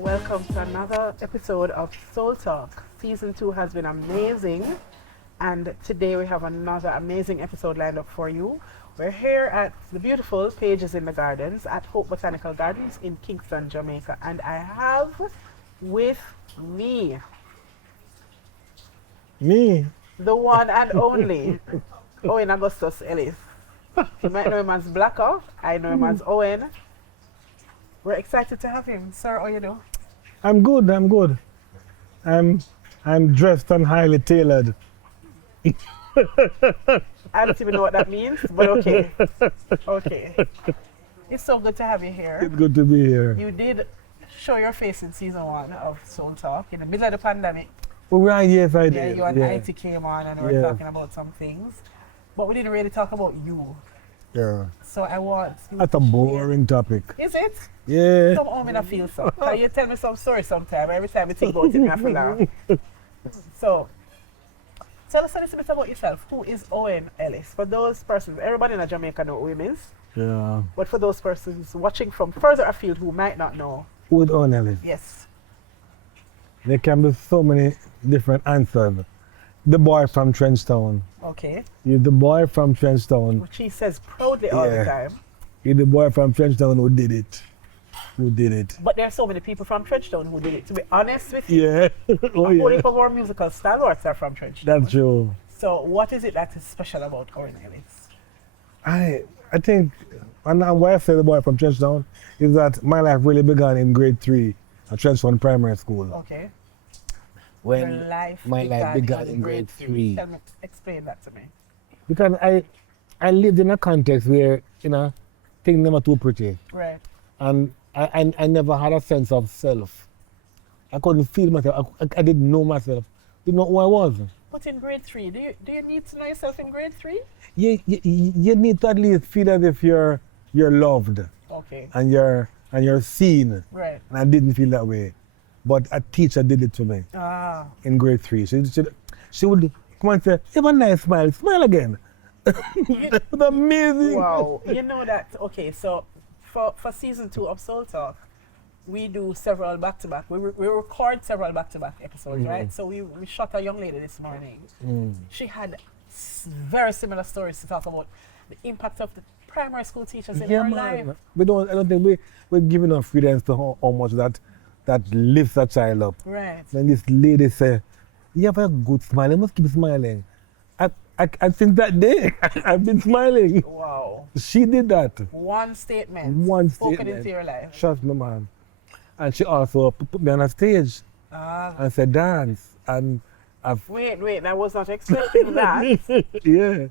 Welcome to another episode of Soul Talk. Season 2 has been amazing, and today we have another amazing episode lined up for you. We're here at the beautiful Pages in the Gardens at Hope Botanical Gardens in Kingston, Jamaica, and I have with me the one and only Owen Augustus Ellis. You might know him as Blakka. I know him as Owen. We're excited to have him. Sir, how you do? I'm good. I'm dressed and highly tailored. I don't even know what that means, but okay. Okay. It's so good to have you here. It's good to be here. You did show your face in season 1 of Soul Talk in the middle of the pandemic. Oh, right, yes, I Yeah, did. you and IT came on and we were talking about some things. But we didn't really talk about you. Yeah. So I want you That's a boring topic. Is it? Yeah. Somehow I feel so. Can you tell me some story sometime? Every time you think about it, I have to laugh. So, tell us a little bit about yourself. Who is Owen Ellis? For those persons, everybody in Jamaica know who him is. Yeah. But for those persons watching from further afield who might not know. Who is Owen Ellis? Yes. There can be so many different answers. The boy from Trenchtown. Okay. He's the boy from Trenchtown. Which he says proudly all the time. He's the boy from Trenchtown who did it. But there are so many people from Trenchtown who did it. To be honest with you, Yeah. Oh, a whole yeah. heap of our musical stalwarts are from Trenchtown. That's true. So what is it that is special about Owen Ellis? I think, and why I say the boy from Trenchtown is that my life really began in grade 3 at Trenchtown Primary School. Okay. When Your life my life began in grade 3. Tell me, explain that to me. Because I lived in a context where, things never too pretty. Right. And I never had a sense of self. I couldn't feel myself. I didn't know myself. Didn't know who I was. But in grade 3, do you need to know yourself in grade 3? You need to at least feel as if you're loved Okay. and you're seen. Right. And I didn't feel that way. But a teacher did it to me Ah. in grade 3. She would come and say, "You have a nice smile. Smile again." It was amazing. Wow. You know that, okay, so for season 2 of Soul Talk, we do several back-to-back. We record several back-to-back episodes, right? So we shot a young lady this morning. She had very similar stories to talk about the impact of the primary school teachers in her life. I don't think we're giving enough credence to how much that lifts a child up. Right. When this lady say, "You have a good smile, you must keep smiling." I think that day I've been smiling. Wow. She did that. One statement. One spoken statement. into your life. Trust me, man. And she also put me on a stage Ah. and said dance. And I've Wait, I was not expecting that. yeah,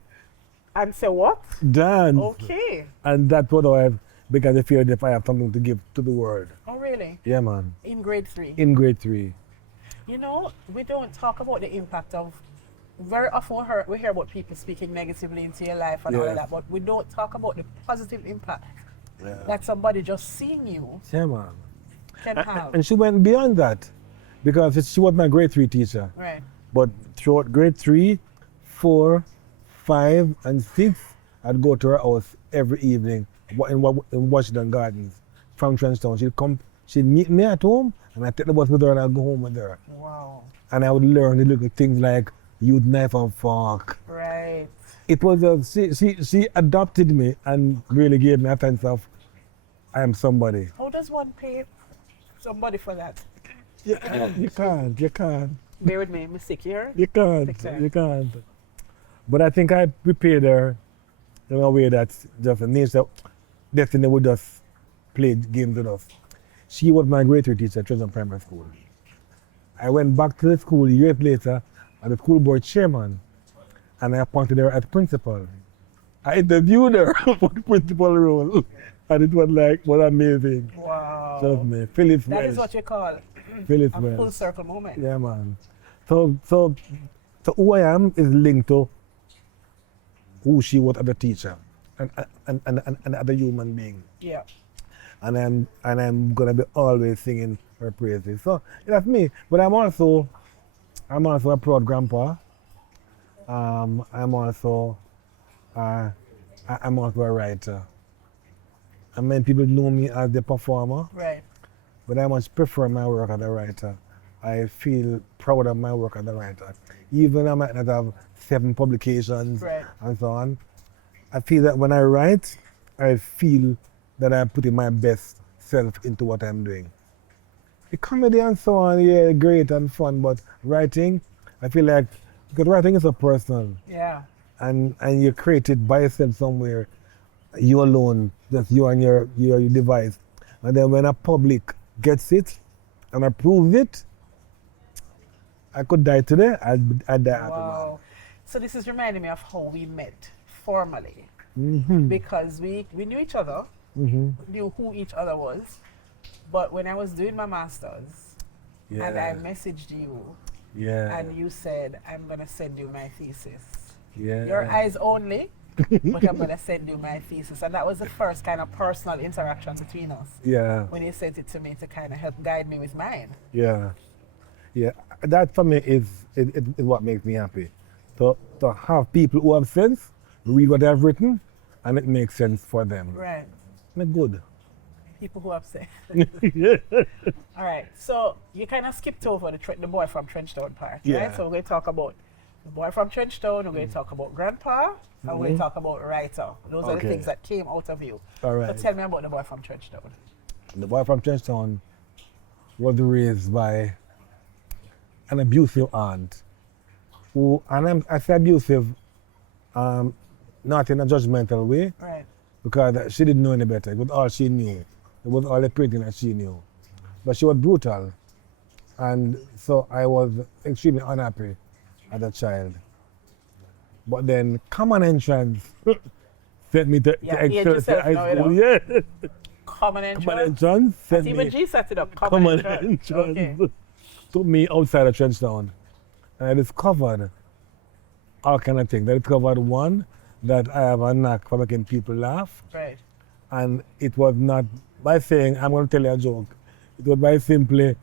And say what? dance. Okay. And that's what I have because I feel if I have something to give to the world. Oh, really? Yeah, man. In grade 3? In grade 3. You know, we don't talk about the impact of, very often we hear about people speaking negatively into your life and all Yeah. of that, but we don't talk about the positive impact that somebody just seeing you Yeah, man. can have. And she went beyond that because she was my grade 3 teacher. Right. But throughout grade 3, 4, 5, and 6, I'd go to her house every evening in Washington Gardens from Trenchtown. She'd meet me at home, and I'd take the bus with her and I'd go home with her. Wow. And I would learn the little things like use knife and fork. Right. It was she adopted me and really gave me a sense of I am somebody. How does one pay somebody for that? You can't. Bear with me, I'm sick here. You can't. Okay. You can't. But I think I prepared her in a way that just the nature, destiny would just play games with us. She was my grade 3 teacher at Trenchtown Primary School. I went back to the school years later as the school board chairman, and I appointed her as principal. I interviewed her for the principal role, and it was amazing. Wow. Trust me, Phyllis That Welsh. is what you call Phyllis a Welsh. full circle moment. Yeah, man. So who I am is linked to who she was as a teacher and as a human being. Yeah. And I'm gonna be always singing her praises. So that's me. But I'm also a proud grandpa. I'm also a writer. And many people know me as the performer. Right. but I much prefer my work as a writer. I feel proud of my work as a writer. Even I might not have 7 publications Right. and so on. I feel that when I write, I feel that I'm putting my best self into what I'm doing. The comedy and so on, yeah, great and fun, but writing, I feel like, because writing is so personal, Yeah. and you create it by yourself somewhere, you alone, just you and your device. And then when a public gets it and approves it, I could die today, I'd die happy, man. Wow. So this is reminding me of how we met formally. Because we knew each other, knew who each other was. But when I was doing my master's and I messaged you and you said, I'm going to send you my thesis. Your eyes only, but I'm going to send you my thesis. And that was the first kind of personal interaction between us. Yeah. When you sent it to me to kind of help guide me with mine. Yeah. Yeah. That for me is what makes me happy. To have people who have sense read what I've written and it makes sense for them. Right. Make good. People who have sense. All right. So you kind of skipped over the boy from Trenchtown part, Yeah. right? So we're going to talk about the boy from Trenchtown, we're going to talk about grandpa, and we're going to talk about writer. Those are the Okay. things that came out of you. All right. So tell me about the boy from Trenchtown. The boy from Trenchtown was raised by an abusive aunt who, and I say abusive, not in a judgmental way, Right. because she didn't know any better. It was all she knew. It was all the painting that she knew. But she was brutal. And so I was extremely unhappy as a child. But then Common Entrance sent me to Yeah, Excelsior yourself High now, you School. know. Yeah. Common entrance. Common Entrance sent Even me. G set it up. Common Entrance. Entrance Okay. took me outside of Trenchtown. And I discovered all kind of things. I discovered one, that I have a knack for making people laugh. Right. And it was not by saying, I'm going to tell you a joke. It was by simply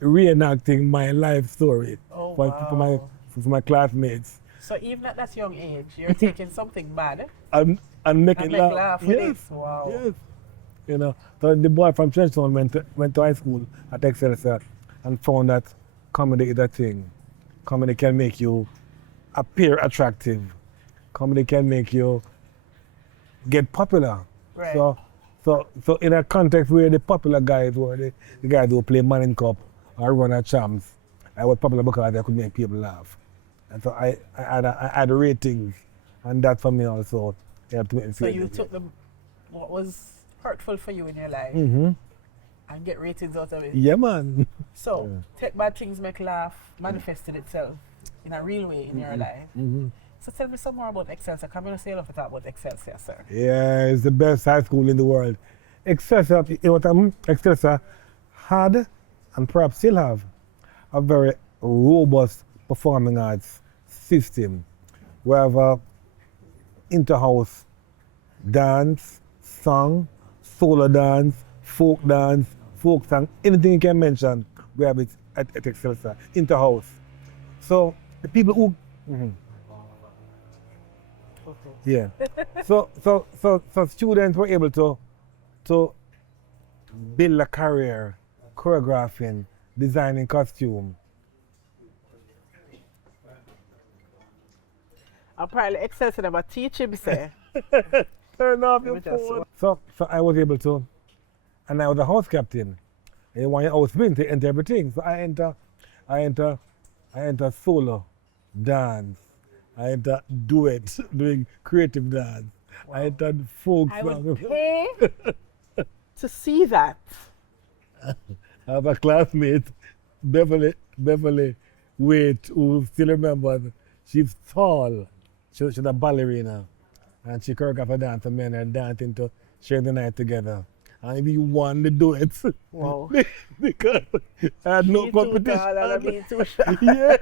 reenacting my life story Oh, for wow. my classmates. So even at that young age, you're taking something bad And make and it make laugh with Yes. it. Wow. Yes. You know, so the boy from Trenchtown went to high school at Excelsior and found that comedy is a thing. Comedy can make you appear attractive. Comedy can make you get popular. Right. So in a context where the popular guys were the guys who play Manning Cup or run a champs, I was popular because I could make people laugh. And so I had ratings, and that for me also helped me. So you took what was hurtful for you in your life Mm-hmm. and get ratings out of it. Yeah, man. So Take Bad Things Make Laugh manifested itself in a real way in your life. Mm-hmm. So tell me some more about Excelsior. Come on, say a lot to talk about Excelsior, sir. Yeah, it's the best high school in the world. Excelsior, you know what I mean? Excelsior had, and perhaps still have, a very robust performing arts system. We have inter-house dance, song, solo dance, folk song, anything you can mention, we have it at Excelsior, inter-house. So the people who, yeah. So students were able to build a career, choreographing, designing costume. Apparently Excelsior never teach him, say. Turn off your Let me just- phone. So I was able to, and I was a house captain. And you want your house been to enter everything. So I enter solo dance. I enter duet, doing creative dance. I entered folk I song. would pay to see that. I have a classmate, Beverly Wait, who still remembers. She's tall. She's a ballerina. And she choreographed a dance for men and dancing to share the night together. And we won the duet. Wow. Because I had no Me too competition. tall and I mean too short. Yeah.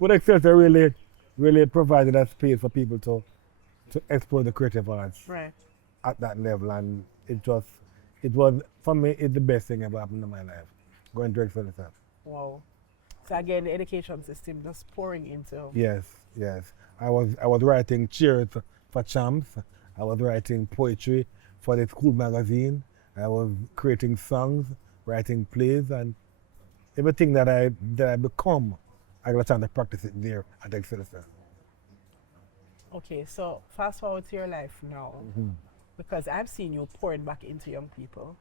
But Excelsior really provided a space for people to explore the creative arts Right. at that level, and it was for me, it's the best thing ever happened in my life, going to Excelsior. Wow. So again, the education system just pouring into. Yes. I was writing cheers for champs. I was writing poetry for the school magazine. I was creating songs, writing plays, and everything that I become, I got a chance to practice it there at Excelsior. Okay, so fast forward to your life now, because I've seen you pouring back into young people.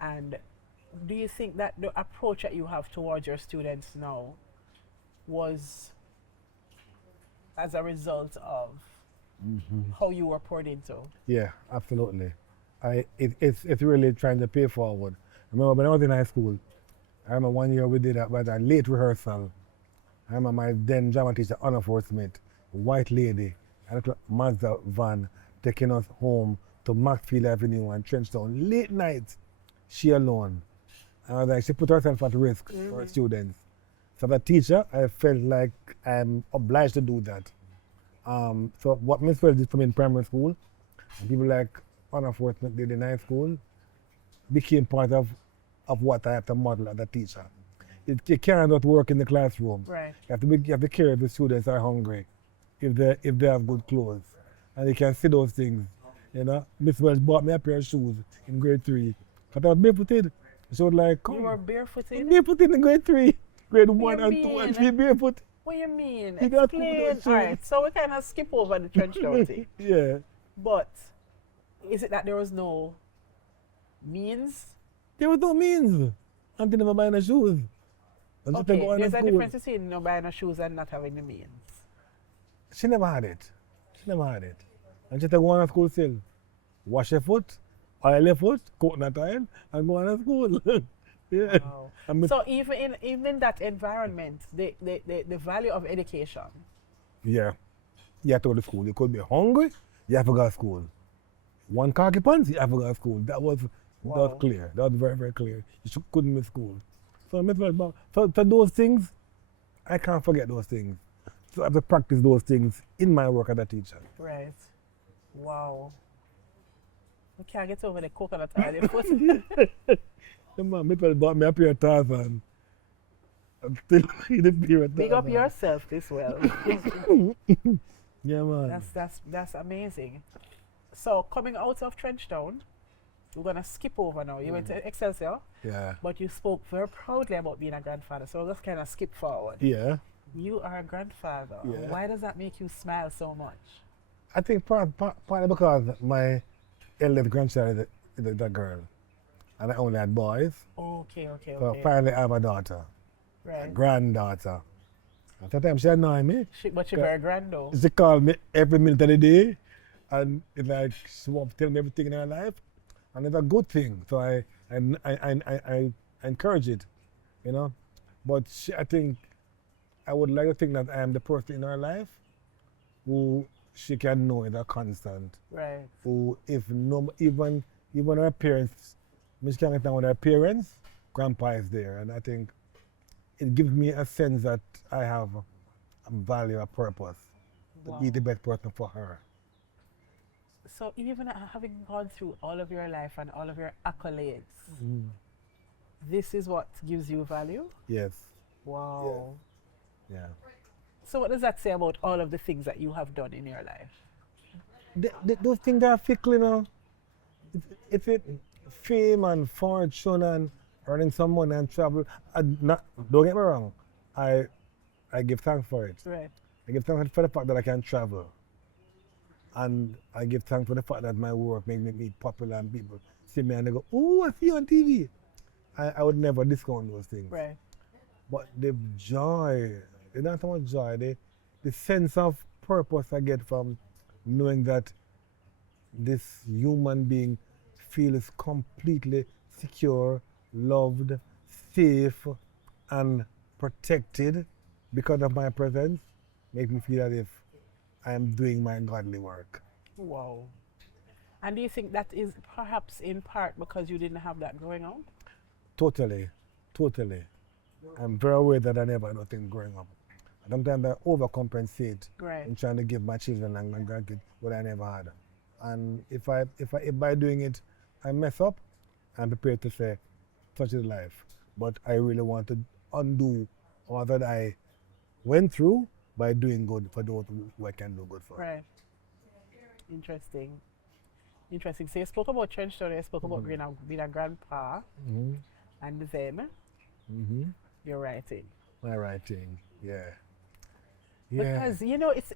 And do you think that the approach that you have towards your students now was as a result of how you were poured into? Yeah, absolutely. It's really trying to pay forward. I remember when I was in high school, I remember one year we did a late rehearsal. I remember my then drama teacher, Anna Forthsmith, white lady, and a Mazda van taking us home to Maxfield Avenue and Trenchtown, late night, she alone. And I was like, she put herself at risk for her students. So as a teacher, I felt like I'm obliged to do that. So what Miss Wells did for me in primary school, and people like Anna Forthsmith did in high school, became part of what I have to model as a teacher. You cannot work in the classroom. Right. You have to care if the students are hungry, if they have good clothes, and you can see those things. You know, Miss Wells bought me a pair of shoes in grade 3. But I was barefooted. So like, come. You were barefooted? Barefooted in grade 3, grade What 1 you and 2 and mean? 3 barefoot. What you mean? You got Explain. food All and right, so we kind of skip over the trench coat thing. Yeah. But is it that there was no means? There was no means until never buying the shoes. And just to Okay, go on there's to a school. difference between not buying the shoes and not having the means. She never had it. She never had it. And just to go on to school still. Wash your foot, oil your foot, coconut oil, and go on to school. Yeah. Wow. And So even in that environment, the value of education. yeah. You have to go to school. You could be hungry, you have to go to school. One khaki pants, you have to go to school. That was Wow. clear. That was very, very clear. Couldn't miss school. So for those things, I can't forget those things. So I have to practice those things in my work as a teacher. Right. Wow. We can't get over the coconut oil. in foot. The man, Mitchell bought me a pair of Tarzan. I'm still in the pair of Big up Tarzan. yourself this well. Yeah, man. That's amazing. So coming out of Trenchtown, we're gonna skip over now. You went to Excelsior, Yeah. but you spoke very proudly about being a grandfather. So let's kind of skip forward. Yeah. You are a grandfather. Yeah. Why does that make you smile so much? I think partly because my eldest grandchild is a girl. And I only had boys. Okay. So finally I have a daughter, a Right. granddaughter. And sometimes she annoys me. But you're very grand though. She calls me every minute of the day. And it's like she wants to tell me everything in her life. And it's a good thing. So I encourage it, you know. But I think I would like to think that I am the person in her life who she can know is a constant. Right. Who, if no, even her parents, she can get down with her parents, grandpa is there. And I think it gives me a sense that I have a value, a purpose, Wow. to be the best person for her. So even having gone through all of your life and all of your accolades, this is what gives you value? Yes. Wow. Yeah. So what does that say about all of the things that you have done in your life? Those things are fickle, you know. If it fame and fortune and earning some money and travel, don't get me wrong, I give thanks for it. Right. I give thanks for the fact that I can travel. And I give thanks for the fact that my work makes me popular and people see me and they go, oh, I see you on TV. I would never discount those things. Right. But the joy, it's not so much joy, the sense of purpose I get from knowing that this human being feels completely secure, loved, safe, and protected because of my presence makes me feel as if I am doing my godly work. Wow. And do you think that is perhaps in part because you didn't have that growing up? Totally. I'm very aware that I never had nothing growing up. Sometimes I overcompensate Right. in trying to give my children and my grandkids what I never had. And if by doing it I mess up, I'm prepared to say, such is life. But I really want to undo all that I went through by doing good for those who I can do good for. Right. Interesting. Interesting. So you spoke about Trenchtown, you spoke about being a grandpa, Mm-hmm. and then Mm-hmm. you're writing. My writing, yeah. Yeah. Because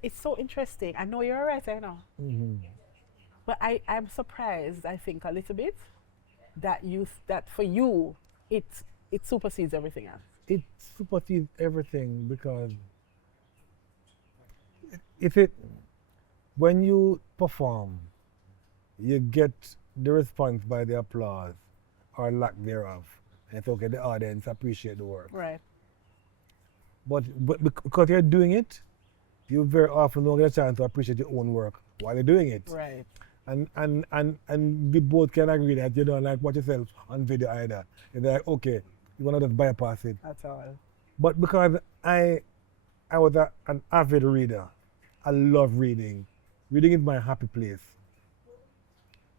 it's so interesting. I know you're a writer, Mm-hmm. but I'm surprised. I think a little bit that for you it supersedes everything else. It supersedes everything because if it when you perform, you get the response by the applause or lack thereof. And it's okay, the audience appreciate the work. Right. But because you're doing it, you very often don't get a chance to appreciate your own work while you're doing it. Right. And we both can agree that you don't like watch yourself on video either. You're like, okay, you want to just bypass it. That's all. But because I was an avid reader, I love reading. Reading is my happy place.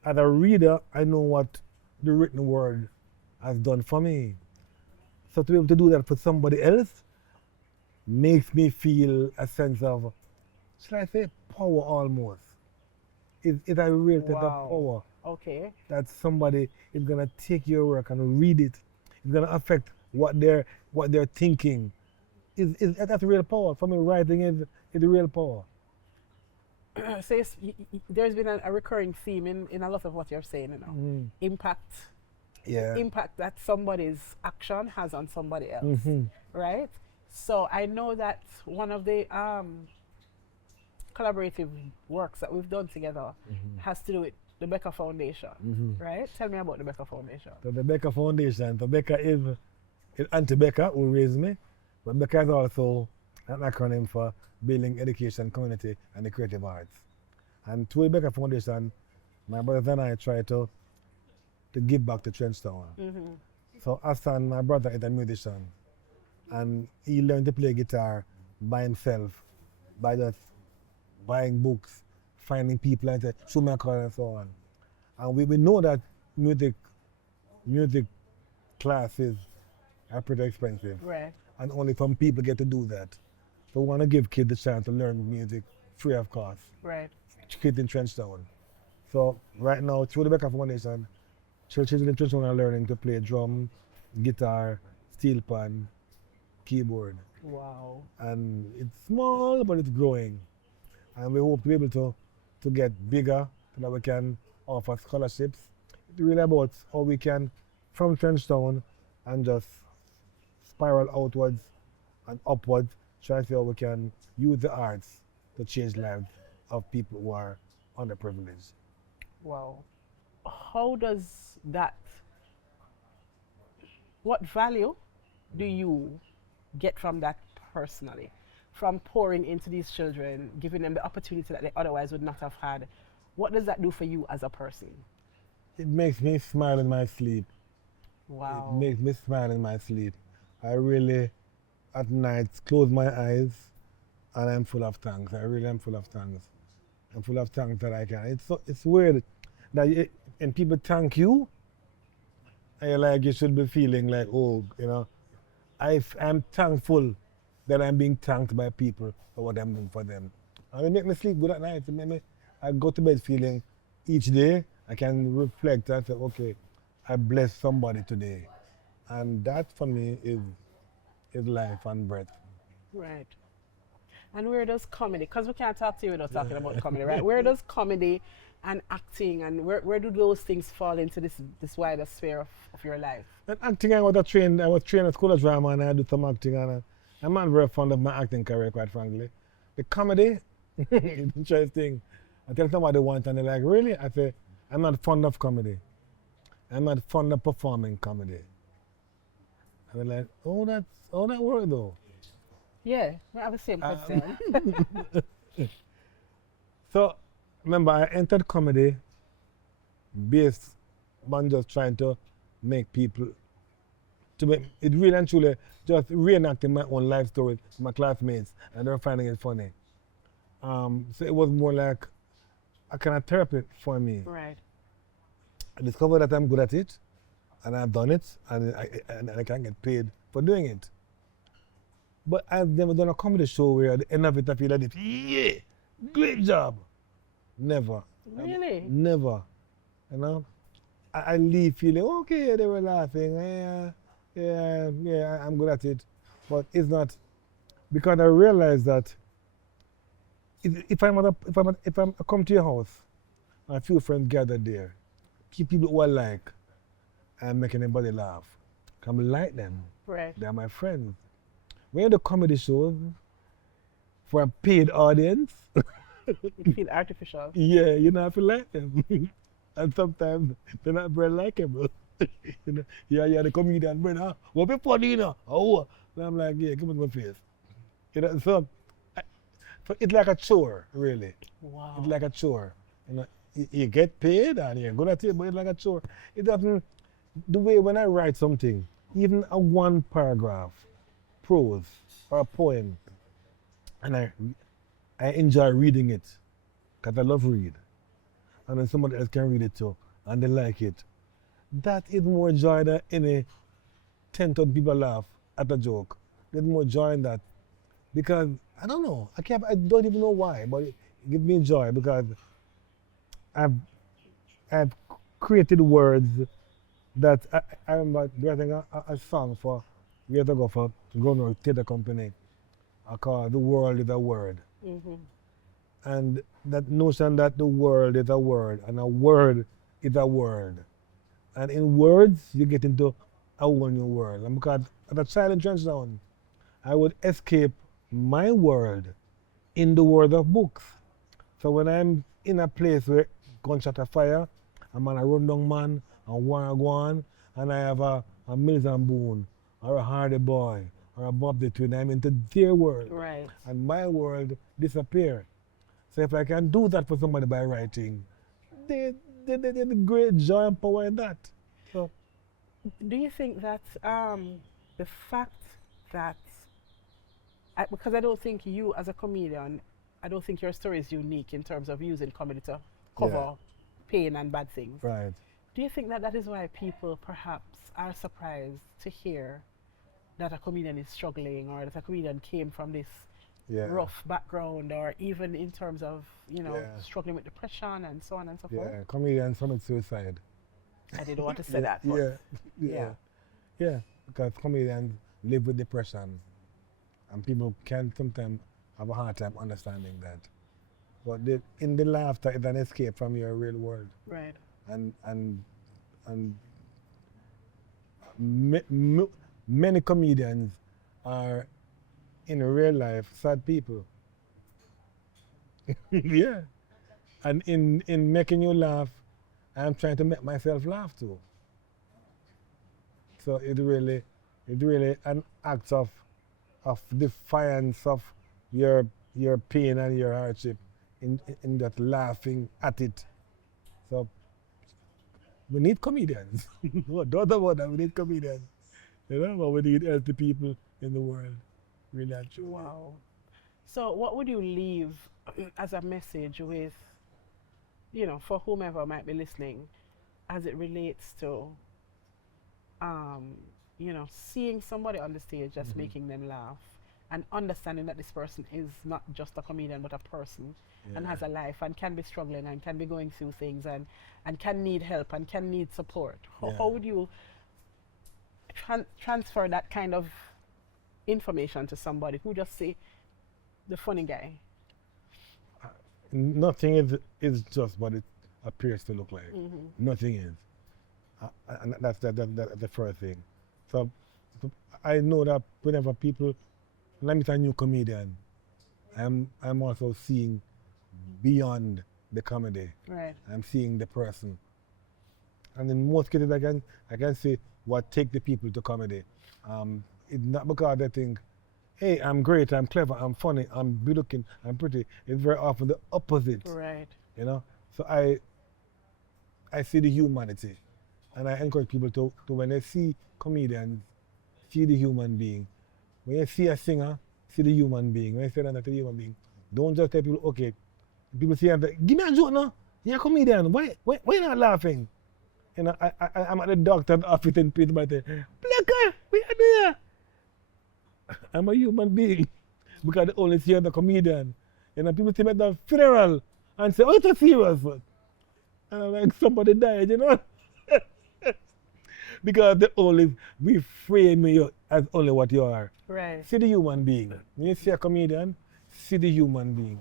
As a reader, I know what the written word has done for me. So to be able to do that for somebody else makes me feel a sense of, should I say, power almost. It's a real sense of power Okay. that somebody is gonna take your work and read it. It's gonna affect what they're thinking. That's real power. For me, writing is real power. So there's been a recurring theme in a lot of what you're saying, Impact. Yeah. Impact that somebody's action has on somebody else, Mm-hmm. right? So I know that one of the collaborative works that we've done together has to do with the Blakka Foundation, right? Tell me about the Blakka Foundation. So the Blakka Foundation, so Blakka is Auntie Blakka who raised me, but Blakka is also an acronym for Building Education, Community and the Creative Arts. And through the Blakka Foundation, my brothers and I try to give back to Trenchtown. So Hassan, my brother, is a musician, and he learned to play guitar by himself, by just buying books, finding people and say, show me a card and so on. And we know that music classes are pretty expensive. Right. And only some people get to do that. So we want to give kids the chance to learn music free of cost. Right. Kids in Trenchtown. So right now, through the Blakka Foundation, children in Trenchtown are learning to play drum, guitar, steel pan, keyboard. Wow. And it's small, but it's growing. And we hope to be able to get bigger so that we can offer scholarships. It's really about how we can, from Trenchtown, and just spiral outwards and upwards, try to see how we can use the arts to change lives of people who are underprivileged. Wow. How does that, what value do you get from that personally? From pouring into these children, giving them the opportunity that they otherwise would not have had. What does that do for you as a person? It makes me smile in my sleep. Wow. It makes me smile in my sleep. I really, at night, close my eyes and I'm full of thanks. I really am full of thanks. I'm full of thanks that I can. It's weird that and people thank you, and you're like, you should be feeling like, oh, I'm thankful that I'm being thanked by people for what I'm doing for them. And it makes me sleep good at night. It make me, I go to bed feeling each day I can reflect and say, okay, I blessed somebody today. And that for me is life and breath. Right. And where does comedy, because we can't talk to you without talking about comedy, right? Where does comedy and acting and where do those things fall into this wider sphere of your life? And acting, I was trained at School of Drama and I do some acting, and I'm not very fond of my acting career, quite frankly. The comedy is interesting. I tell somebody once and they're like, really? I say, I'm not fond of comedy. I'm not fond of performing comedy. And they're like, oh, that word though. Yeah, we have the same question. So, remember, I entered comedy based on just trying to make people, it really and truly just reenacting my own life stories to my classmates, and they're finding it funny. So it was more like a kind of therapy for me. Right. I discovered that I'm good at it, and I've done it, and I can get paid for doing it. But I've never done a comedy show where at the end of it I feel like, yeah, great job. Never. Really? Never. You know, I leave feeling okay. They were laughing. Yeah, I'm good at it, but it's not because I realize that if I come to your house, and a few friends gathered there, keep people who I like, and making everybody laugh. Come like them. Right. They're my friends. When you do comedy shows for a paid audience, You feel artificial. yeah, you know, I feel like them. And sometimes they're not very likable. You know, yeah, the comedian, brother. What be funny, you know? Oh, and I'm like, yeah, come on my face. You know, so it's like a chore, really. Wow. It's like a chore. You know, you get paid and you're good at it, but it's like a chore. It doesn't, the way when I write something, even a one paragraph, prose, or a poem, and I enjoy reading it, because I love read. And then somebody else can read it too, and they like it. That is more joy than any 10,000 people laugh at a joke. There's more joy in that. Because, I don't know, I don't even know why, but it gives me joy because I've created words that I remember writing a song for years ago for Governor Theatre Company called The World is a Word. Mm-hmm. And that notion that the world is a word and a word is a word. And in words, you get into a whole new world. And because as a child in Trenchtown, I would escape my world in the world of books. So when I'm in a place where gunshot a fire, I'm on a rundown man, a war go on, and I have a Mills and Boone, or a Hardy Boy, or a Bob the Twin, I'm into their world. Right. And my world disappear. So if I can do that for somebody by writing, there's great joy and power in that. So Do you think that the fact that, because I don't think you as a comedian, I don't think your story is unique in terms of using comedy to cover pain and bad things. right. Do you think that that is why people perhaps are surprised to hear that a comedian is struggling or that a comedian came from this Yeah. rough background, or even in terms of, Yeah. struggling with depression and so on and so forth? Yeah. Comedians commit suicide. I didn't want to say that, but Yeah. yeah. Yeah. Because comedians live with depression. And people can sometimes have a hard time understanding that. But in the laughter is an escape from your real world. Right. And many comedians are in real life sad people. Yeah. And in making you laugh, I'm trying to make myself laugh too. So it's really an act of defiance of your pain and your hardship in that laughing at it. So we need comedians. Don't about that, we need comedians. You know, but we need healthy people in the world. Really and truly. Wow. So what would you leave as a message with, for whomever might be listening, as it relates to, seeing somebody on the stage that's making them laugh and understanding that this person is not just a comedian but a person and has a life and can be struggling and can be going through things and can need help and can need support. How would you transfer that kind of information to somebody who just say the funny guy? Nothing is just what it appears to look like. Nothing is. And that's the first thing. So I know that whenever people, when I meet a new comedian, I'm also seeing beyond the comedy. Right. I'm seeing the person. And in most cases I can say what take the people to comedy. It's not because they think, hey, I'm great, I'm clever, I'm funny, I'm good looking, I'm pretty. It's very often the opposite. Right. You know? So I see the humanity. And I encourage people to when they see comedians, see the human being. When you see a singer, see the human being. When you see another human being, don't just tell people, okay, people say, give me a joke now. You're a comedian. Why you not laughing? You know, I'm at the doctor's office in Pittsburgh. Blakka, we are there. I'm a human being because they only see the comedian. You know, people see me at the funeral and say, oh, it's a serious one. And I'm like, somebody died, you know? Because we frame you as only what you are. Right. See the human being. When you see a comedian, see the human being.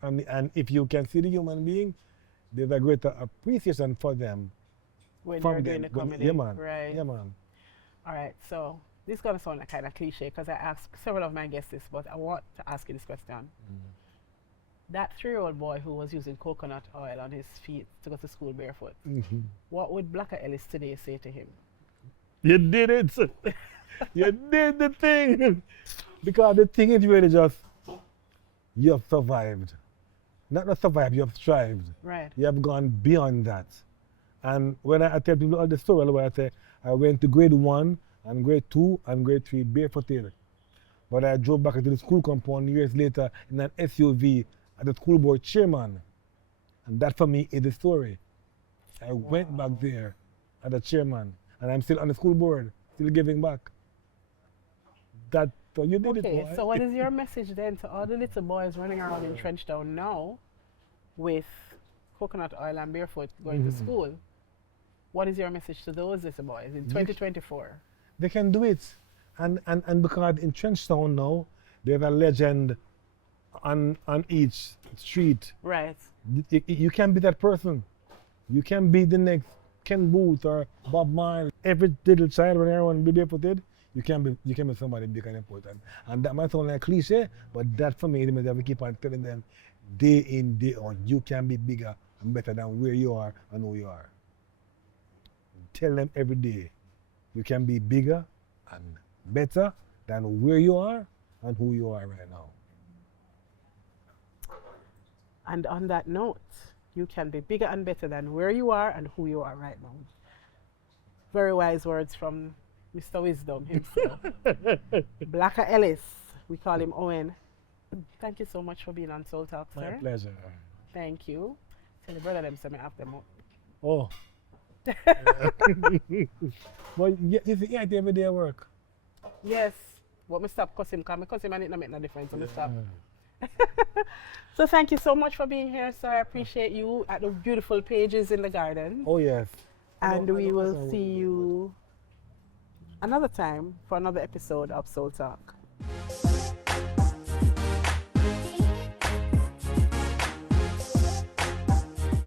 And if you can see the human being, there's a greater appreciation for them. When from you're doing the them. comedy. Yeah, man. Right. Yeah, man. All right. So this is gonna sound like kind of cliche because I asked several of my guests this, but I want to ask you this question. That 3-year-old boy who was using coconut oil on his feet to go to school barefoot, what would Blakka Ellis today say to him? You did it. You did the thing. Because the thing is really just, you have survived. Not survived, you have thrived. Right. You have gone beyond that. And when I tell people all the story, where I say I went to grade 1 and grade 2 and grade 3 barefooted. But I drove back into the school compound years later in an SUV as the school board chairman. And that for me is the story. I went back there as a chairman and I'm still on the school board, still giving back. That, so you did it, Okay, boy. so what is your message then to all the little boys running around in Trenchtown now with coconut oil and barefoot going to school? What is your message to those little boys in 2024? They can do it. And because in Trenchtown now, there's a legend on each street. Right. You can be that person. You can be the next Ken Booth or Bob Marley. Every little child when everyone be barefooted, you can be somebody big and important. And that might sound like cliche, but that for me, they have to keep on telling them day in, day out, you can be bigger and better than where you are and who you are. Tell them every day, you can be bigger and better than where you are and who you are right now. And on that note, you can be bigger and better than where you are and who you are right now. Very wise words from Mr. Wisdom himself. Blakka Ellis, we call him Owen. Thank you so much for being on Soul Talk, My sir. pleasure. Thank you. Tell the brother them so me have them up. Oh. Well, you see, yeah, every day I work. Yes. But me stop cuss him because me cuss him and it not make no difference. So me stop. So thank you so much for being here, sir. I appreciate you at the beautiful pages in the garden. Oh, yes. And we will see you another time for another episode of Soul Talk.